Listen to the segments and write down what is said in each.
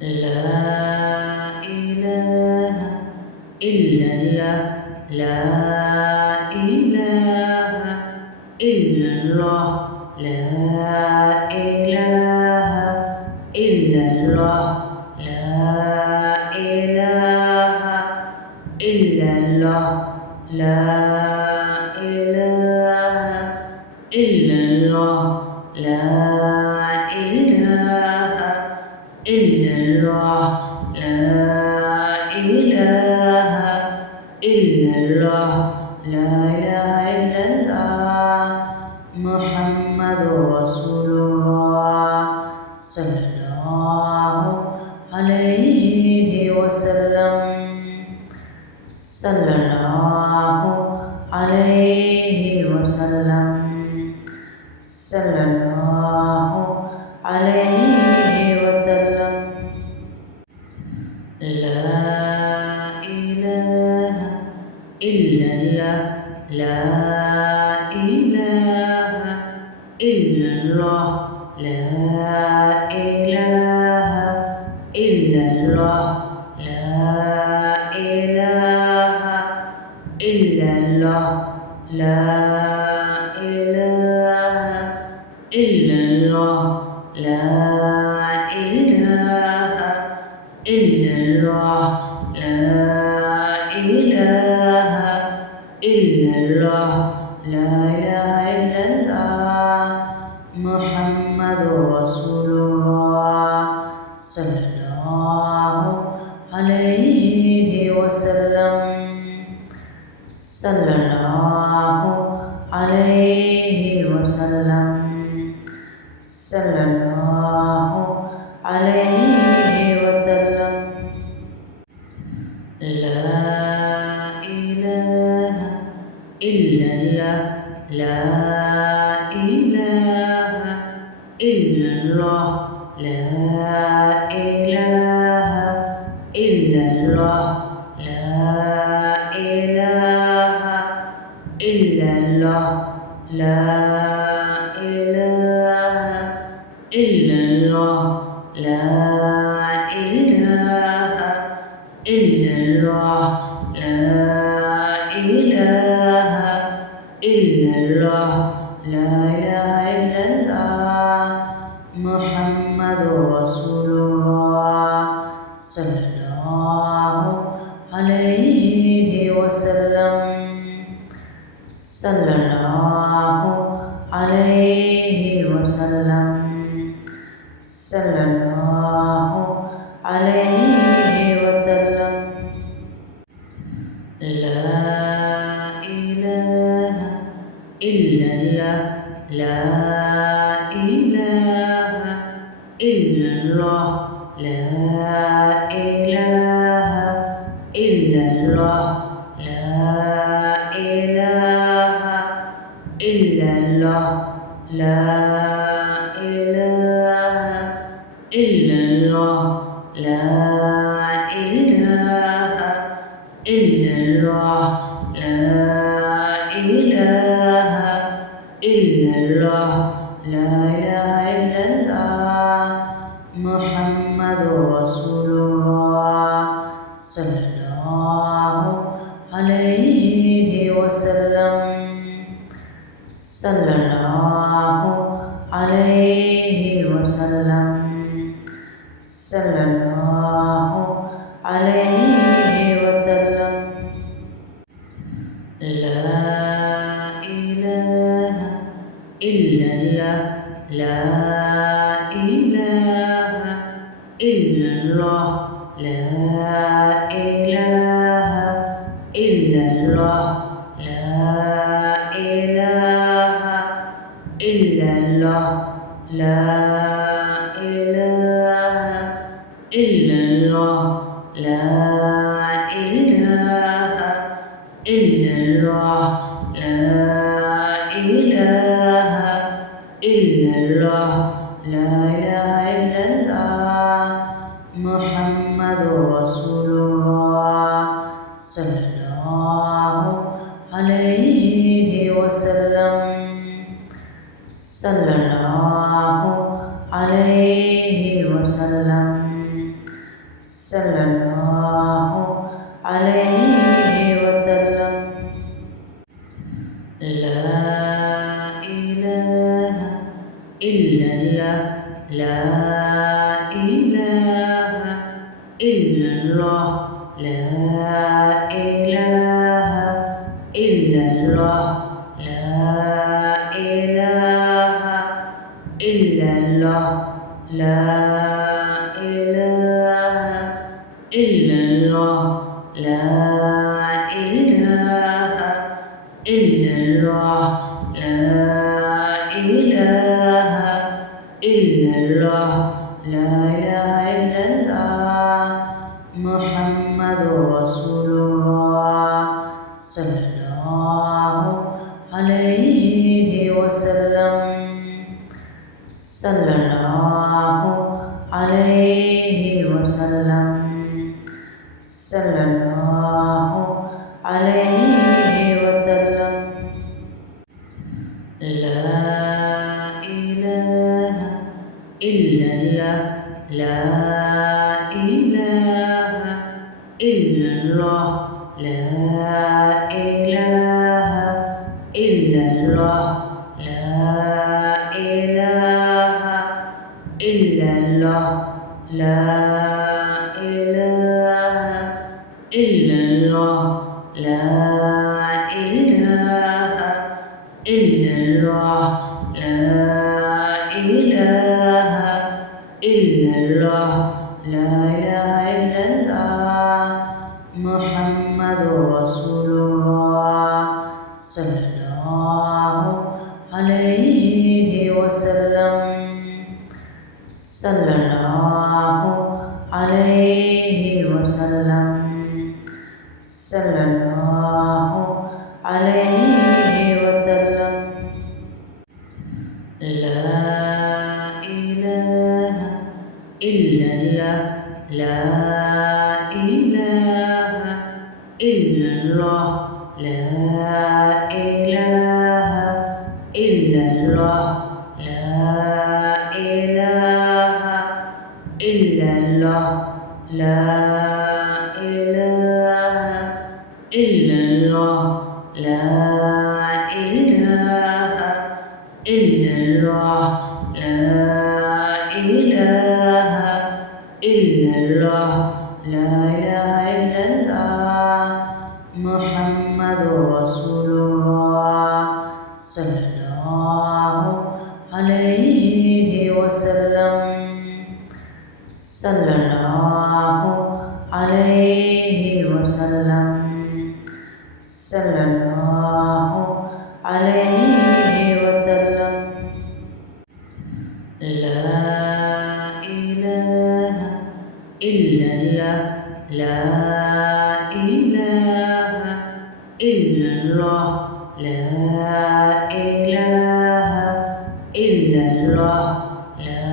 لا إله إلا الله لا إله إلا الله لا إله إلا الله لا إله إلا الله لا إله إلا الله لا إله إلا الله لا إله إلا الله لا إله إلا الله محمد رسول الله صلى الله عليه وسلم صلى الله عليه وسلم صلى الله عليه وسلم لا إله إلا الله لا إله إلا الله لا إله إلا الله لا إله إلا الله لا إله إلا الله لا إله إلا الله لا إله إلا الله لا إله إلا الله محمد رسول الله صلى الله عليه وسلم صلى الله عليه وسلم صلى الله عليه وسلم لا إله إلا الله لا إله إلا الله لا إله إلا الله لا إله إلا الله لا إله إلا الله لا إله إلا الله لا إله إلا الله لا إله إلا الله محمد رسول الله صلى الله عليه وسلم صلى الله عليه وسلم صلى الله عليه وسلم لا إله إلا الله لا إله إلا الله لا إله إلا الله لا إله إلا الله لا إله إلا الله لا إله إلا الله لا إله إلا الله لا إله إلا الله محمد رسول الله صلى الله عليه وسلم صلى الله عليه وسلم صلى الله عليه وسلم لا إله إلا الله لا إله إلا الله لا إله إلا الله لا إله إلا الله لا إله إلا الله لا إله إلا الله لا إله إلا الله لا إله إلا الله محمد رسول الله صلى الله عليه وسلم صلى الله عليه وسلم صلى الله عليه وسلم. لا إله إلا الله، لا إله إلا الله، لا إله إلا الله، لا إله إلا الله، لا إله إلا الله، لا إله إلا الله، لا إله إلا الله، لا إله إلا الله، محمد رسول الله صلى الله عليه وسلم. صلى الله عليه وسلم. صلى الله عليه وسلم. لا إله إلا الله، لا إله إلا الله، لا إله إلا الله، لا إله إلا الله، لا إله إلا الله، لا إله إلا الله، لا إله إلا الله، لا إله إلا الله، محمد رسول الله صلى الله عليه وسلم. صلى الله عليه وسلم. صلى الله عليه وسلم. لا إله إلا الله، لا إله إلا الله، لا إله إلا الله، لا إله إلا الله، لا إله إلا الله، لا إله إلا الله، لا إله إلا الله، لا إله إلا الله، محمد رسول الله صلى الله عليه وسلم. صلى الله عليه وسلم. صلى الله عليه وسلم. لا إله إلا الله، لا إله إلا الله، لا إله إلا الله، لا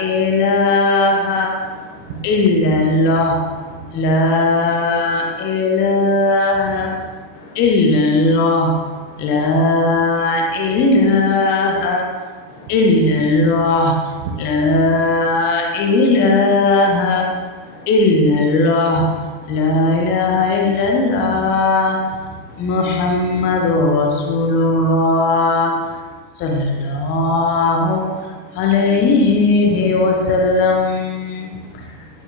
إله إلا الله، لا إله إلا الله، لا إله إلا الله، لا إله إلا الله، لا إله إلا الله، محمد رسول الله صلى الله عليه وسلم.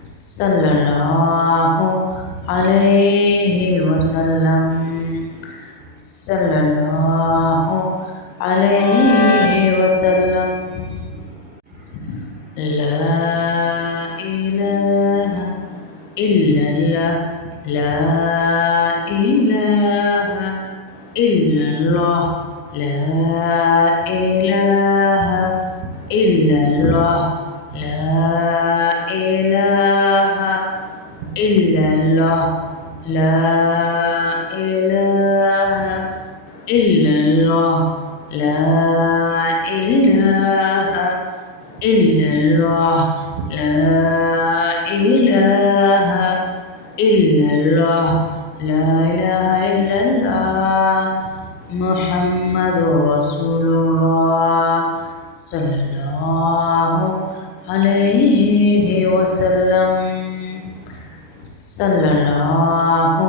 صلى الله عليه وسلم. صلى الله عليه وسلم. لا إله إلا الله، لا إله إلا الله، لا إله إلا الله، لا إله إلا الله، لا إله إلا الله، لا إله إلا الله، لا إله إلا الله، لا إله إلا الله، محمد رسول الله صلى الله عليه وسلم صلى الله